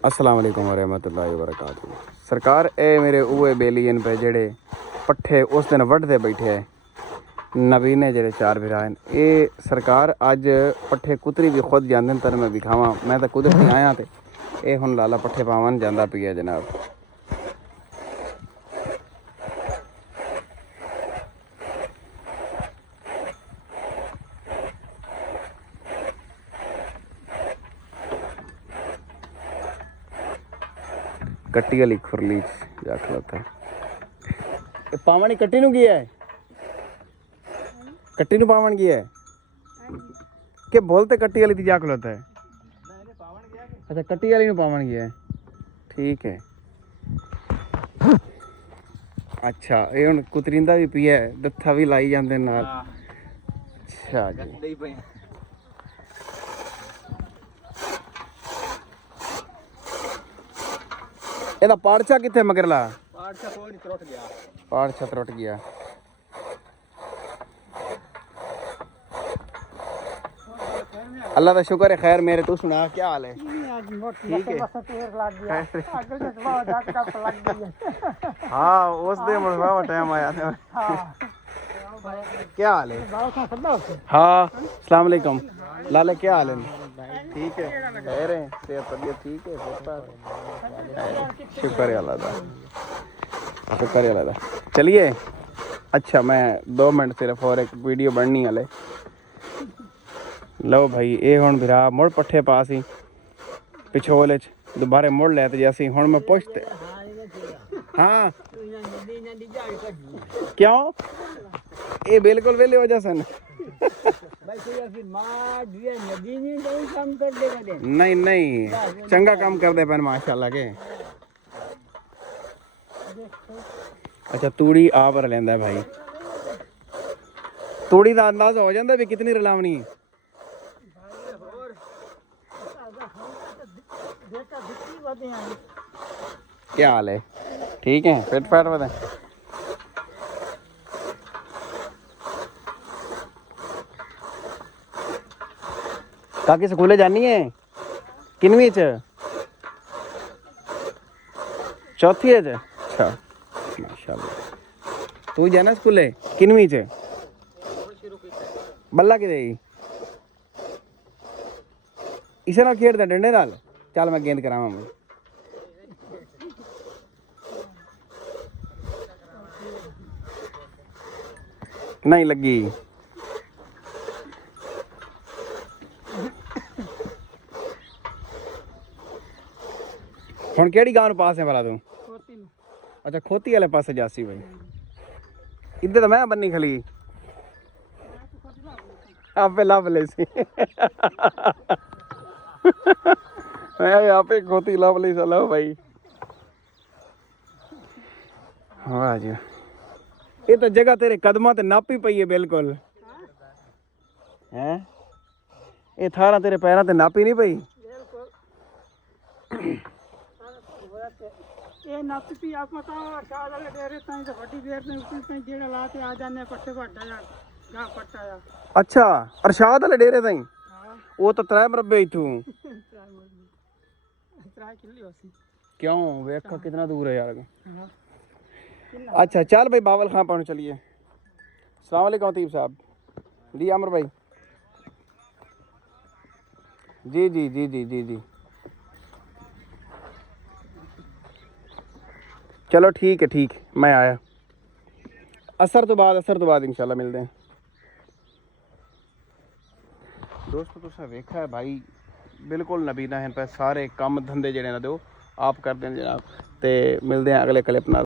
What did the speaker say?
अस्सलाम वालेकुम वरहमतुल्लाहि वबरकातुहू। सरकार ए मेरे उए बेलियन पे जेड़े पट्ठे उस दिन वढ़दे बैठे है नवीने जेड़े चार भरा ये सरकार अज पट्ठे कुतरी भी खुद जाते तर मैं विखावा मैं तो कुदरती आया तो ये हुण लाला पट्ठे पावन जाता पिया जनाब। कट्टी वाली खुरली जा खलोता है पावन ही कट्टी नू गया है कट्टी नू पावन गया है के बोलते कट्टी वाली थी जा खलोता है। अच्छा कट्टी वाली नू पावन गया है ठीक है। अच्छा ये हुण कुतरिंदा भी पिया है दत्था भी लाई जांदे नाल। अच्छा जी ਇਹਦਾ ਪਾੜਛਾ ਕਿੱਥੇ ਮਗਰਲਾ ਪਾੜਛਾ ਕੋਈ ਨਹੀਂ ਟੁੱਟ ਗਿਆ ਪਾੜਛਾ ਟੁੱਟ ਗਿਆ। अल्लाह का शुक्र है खैर मेरे तू सुना क्या हाल है ठीक है। हाँ उस दिन मुड़वा टाइम आया था क्या हाल है। हाँ अस्सलाम वालेकुम लाले क्या हाल है ठीक है खैर है सेहत तबीयत ठीक है शुक्र है अल्लाह का शुक्र है अल्लाह का। चलिए अच्छा मैं 2 मिनट सिर्फ और एक वीडियो बननी वाले लो भाई ये हुण भिरा मुड़ पट्ठे पा सी पिछोले दोबारे मुड़ लै ते असी हुण मैं पुछते हाँ क्यों ये बिल्कुल वेले हो जा सन नहीं नहीं चंगा काम कर दे पैन माशाल्लाह के। अच्छा तूड़ी आप लेंदा भाई तूड़ी का अंदाजा हो जाता भी कितनी रलावनी क्या हाल है ठीक है फिट फैट बता काकी स्कूले जानी है किनवी च चौथी है अच्छा माशाल्लाह तू जाना स्कूले किनवी च बल्ला कि इसे नाल खेड़दा डंडे नाल चल मैं गेंद करावा नहीं लगी हुण केड़ी गांव पास है भला तू अच्छा खोती वाले पास जासी भाई इधर तो मैं बन्नी खली आपे लब ले सी मैं आपे खोती लब ले चलो भाई। वाह जी ये तो जगह तेरे कदमां ते नापी पई है बिल्कुल हैं ये थारा तेरे पैरों ते नापी नहीं पई ये नापी पी आप मता शाद वाले डेरे ताई तो बड़ी देर में उसी पे जेड़ा लाते आ जाने पट्टे बड़ा या गा पट्टा या। अच्छा अरशाद वाले डेरे ताई वो तो 3 मरबे इथू 3 किलो होसी क्यों वेखा कितना दूर है यार। अच्छा चल भाई बावल खां पाउन चलिए। अस्सलाम वालेकुम अतीब साहब जी आमर भाई जी जी जी जी जी जी चलो ठीक है मैं आया असर तो बाद इंशाल्लाह मिलते हैं। दोस्तों तुसा वेखा है भाई बिल्कुल नबीना है पे सारे काम धंधे जेड़े ना दो आप करते हैं जनाब ते मिलते हैं अगले क्लिप नाल।